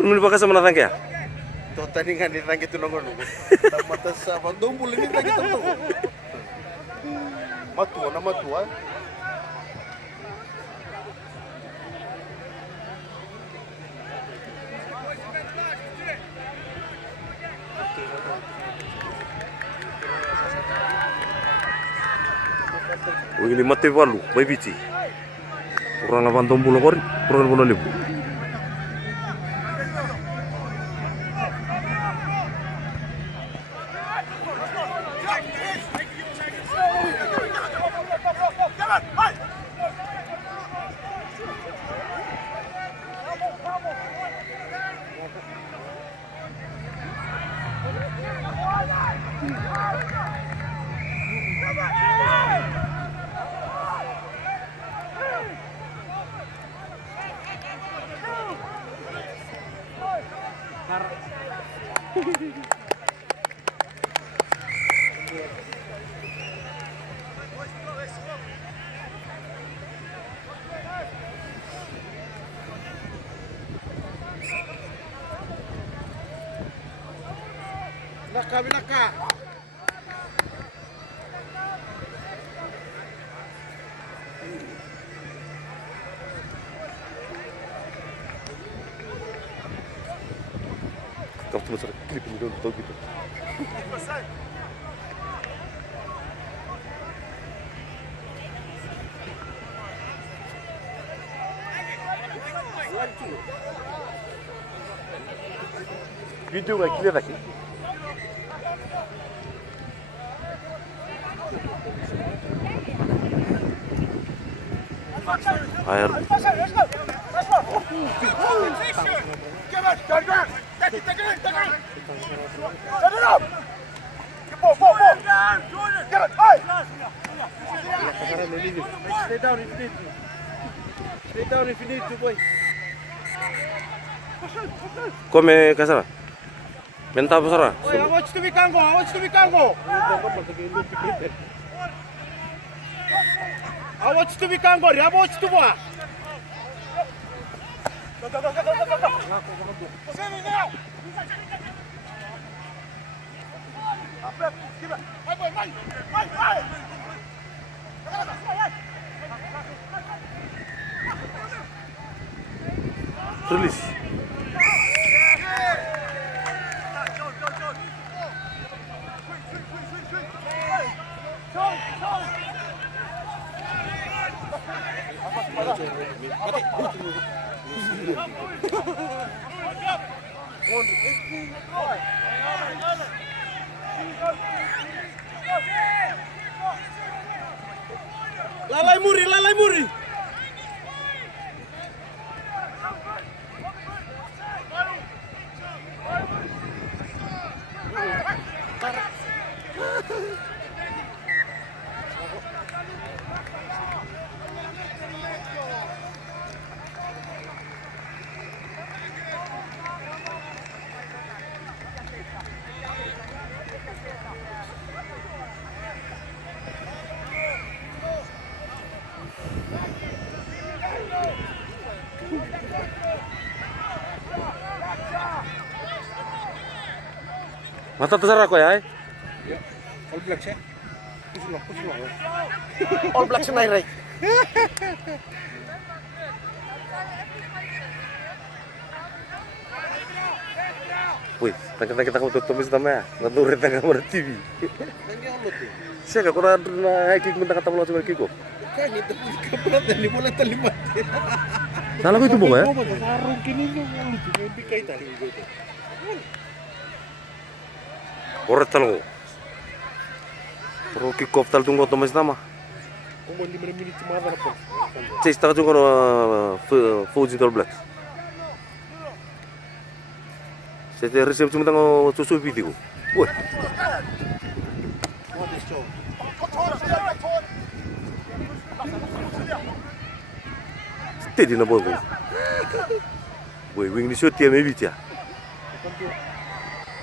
Lu pakai sama natang ya? Tuh tadi kan ditang itu nongol nunggu. Mata sama dompul ini tadi tentu. Matua nama tua. Oh ini mati walu, bayi bici. Kurang 80 kori, kurang 80.000. Bilaka. Kamu tuh besar klip ini dulu tau gitu. Video nggak clear lagi. Air. Stay down if you need to, boy. Come kasara. Menta besar. Boy, I want you to be Congo. I want you to be Congo. I want you to be Congo. I want you to be. Release. Lalai muri, lalai muri. Mata terserah kau ya. All Blacks ya. Kusno. All Blacks na ray. Wih, kita kau tutup istamnya. Ngatur tengah mana TV. Nanti all tuh. Siapa kau na hiking mentang kata bola cuma kiko. Kan itu kapan dan boleh terlibat. Salah kau itu boga ya? Sarung kini lu lucu lebih kaitan gitu. Korek tahu. Pro kick off tal tunggu otomatis nama. Umur 5 menit cuma ada apa? Cek tak tunggu Fuji All Blacks. Saya receive cuma tengok susu video. Wah. Steady na bola. Woi, wing ni shoot dia maybe dia.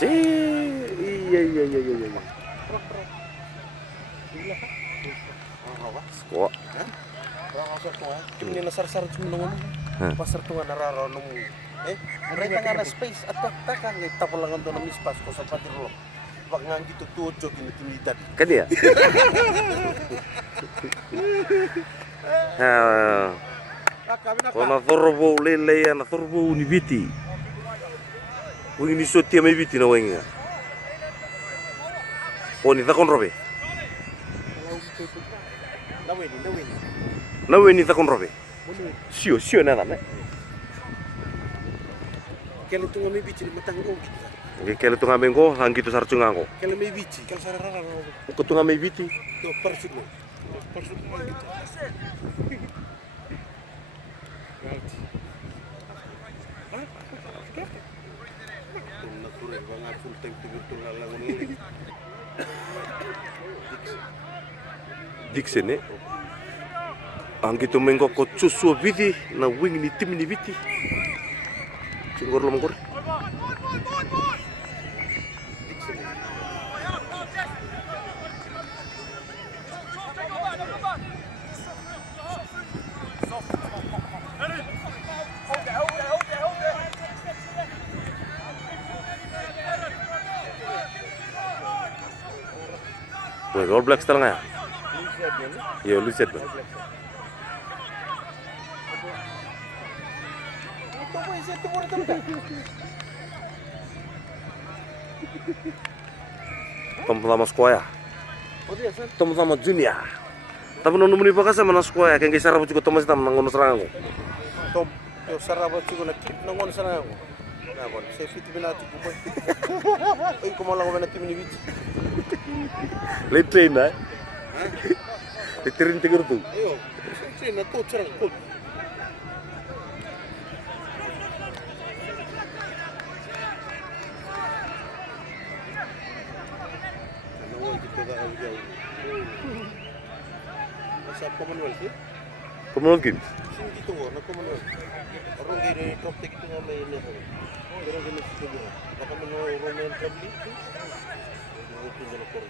Iya. Squat. Ini nasar-sar cuma nunggu. Pasar tuh nararo nunggu. Mereka nggak ada space atau takkan kita pulang untuk nunggu space kau sempat dulu. Bak ngangi tuh tujuh gini tinggi tadi. Kan dia? Kona thorbo lele na thorbo ni viti. Wing ni shoot dia may viti na wing. Oni takon robe. Nawe ni takon robe. Sio na dame. Kalau tuh nggak bici di matang gitu. Oke, kalau tu ngamen ko, hang gitu sar cungango. Kalau may bici, kalau sarara Ko tu ngamen viti. tuh perfect lo. Perfect lo gitu. Natural banget full tank betul lalang ini. Dixon eh. Ang gitu mengko ko cusu viti na wing ni tim ni viti. Cungor lo mengkor. Woi, All Blacks tengah ya? Iya, lu set bang. Tama square. Tama junior. Tapi nono muni pakasa mana square keng kisara bujuk tama sitam nangono serangango. Tom, yo saraba chico na kip nangon sana ako. Na bon, se fit binati ko boy. Ay ko malang ko na tim ni bit. Late train na. Train tigur tu. Ayo, train na to charang ko. Nangon kita da au jauh. Masa Commonwealth sih? Commonwealth Games. Sini gitu na Commonwealth. Orang gini top tek itu ngambil ini. Orang gini situ. Baka mo Roman Traveling. Itu na ko.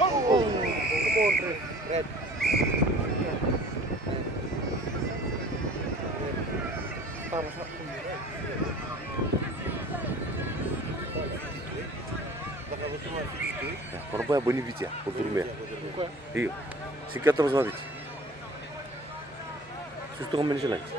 Oh, red. Kalau boleh bunyi bici ya, kultur ya. Iya, sikat terus mati. Susu kamu ini lagi.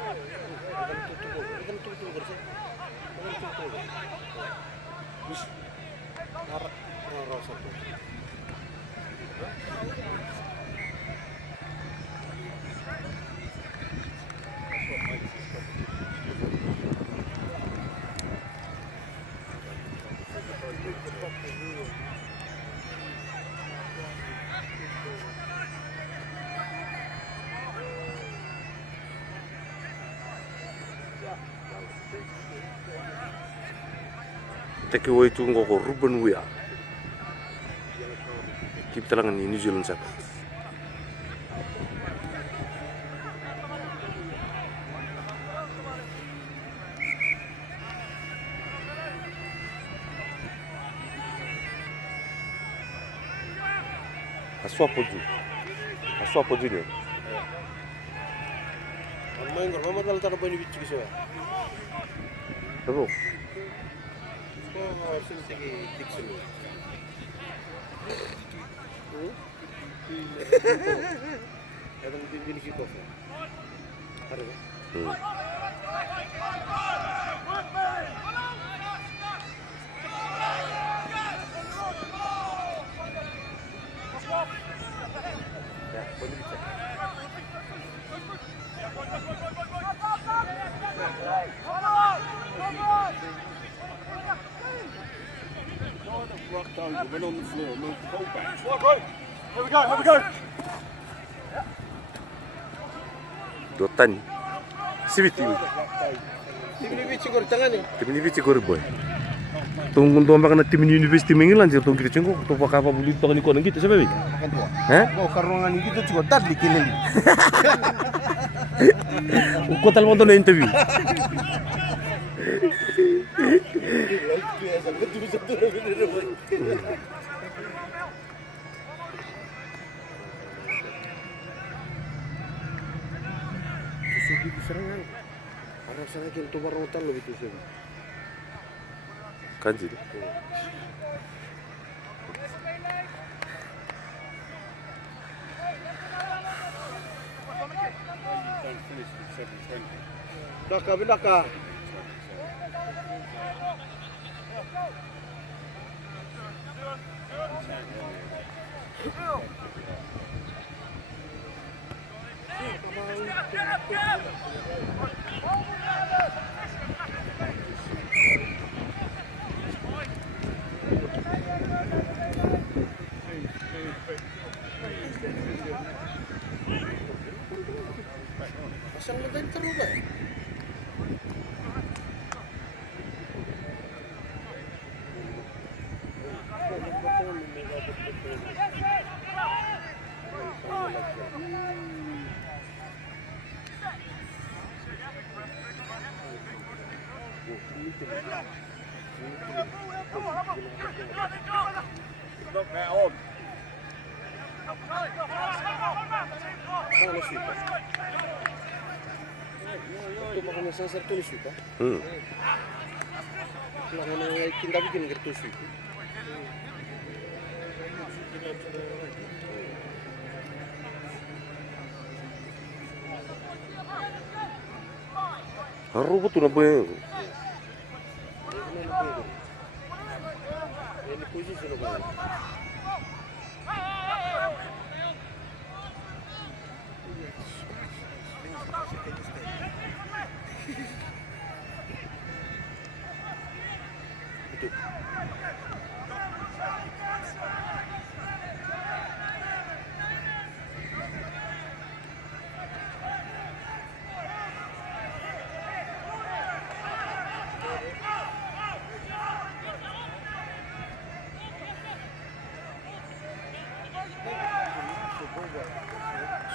Take away tu ngoko Ruben Wea. Keep talangan ni New Zealand sab. Aswapo Junior. Main gor mama dal tan boy ni bichi kiso. Bro. Oh, sini tigi tiksun. Adam din ki ko. Are. Ya, boy ni bichi. Rock down, went on the floor, moved the ball back. Here we go. Dotan. Sibiti. Tim ni bichi gor tangan ni. Tim ni bichi gor boy. Tunggu domba kana tim university mengilan je tong kita cengko to pakapa buli to ni kono gitu sabe. Oh, karongan gitu juga tadi kileli. Uko tal mondo na interview. Susu di serangan. Ada sana kin to barotan lo itu sih. Kanji. Bindaka. Asal ngetain terus lah. Itu makan sensor tulis itu. Lalu yang kita bikin kertas itu. Haru betul apa ya? Ini posisi apa?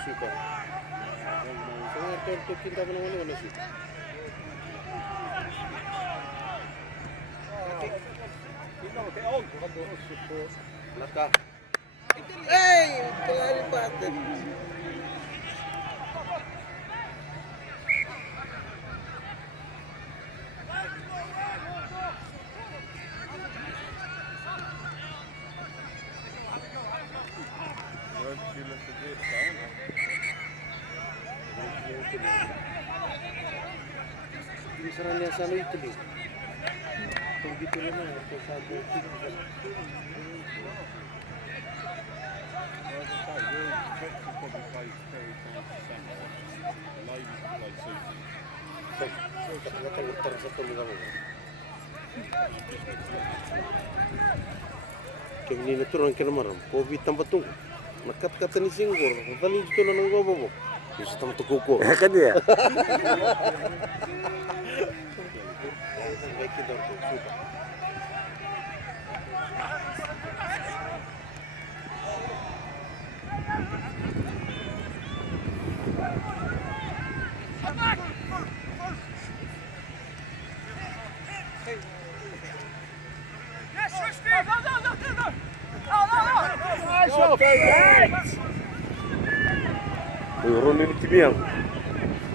Super. Sangat tertuk kita mana sih? Laka. Pelari batin. Misalnya dia selalu itu nih. Begitu lama untuk satu Kami ni turun ke maram. Covid tempat tu. Nakat kata ni singgor. Tadi itu nang gobo. Bisa tempat kuku. Kan dia. Orang ini tim yang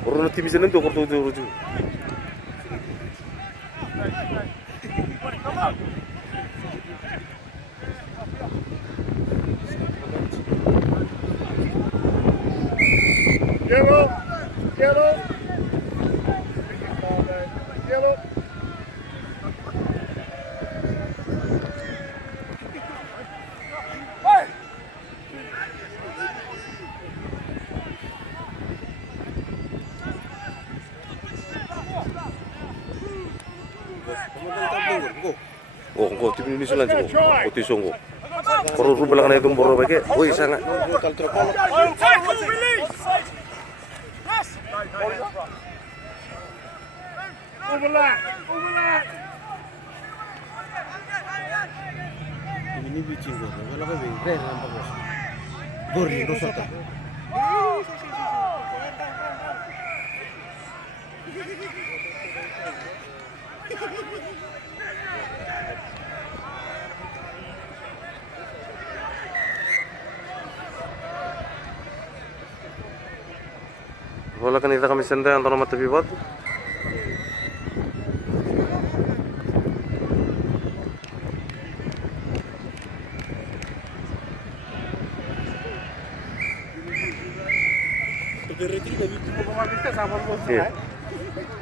orang tim sana tu korto tu rujuk. Yellow. Yellow. Yellow. Oh, kau tim ini sulan tu. Kau tu sungguh. Kalau rubah belakang itu borok baik. Oi sangat. Overlap. Overlap. Ini bicing gua. Kalau kau beri nampak bos. Gori rosota. Wala kanita kami senda antara mata bibat.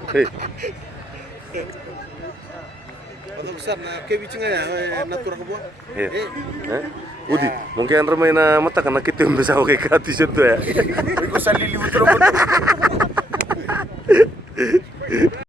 Hei. Atau besar na kayak bicing aja natural kebuah. Udi, mungkin ramai na mata karena kita yang bisa pakai kati situ ya. Ikut salili betul betul.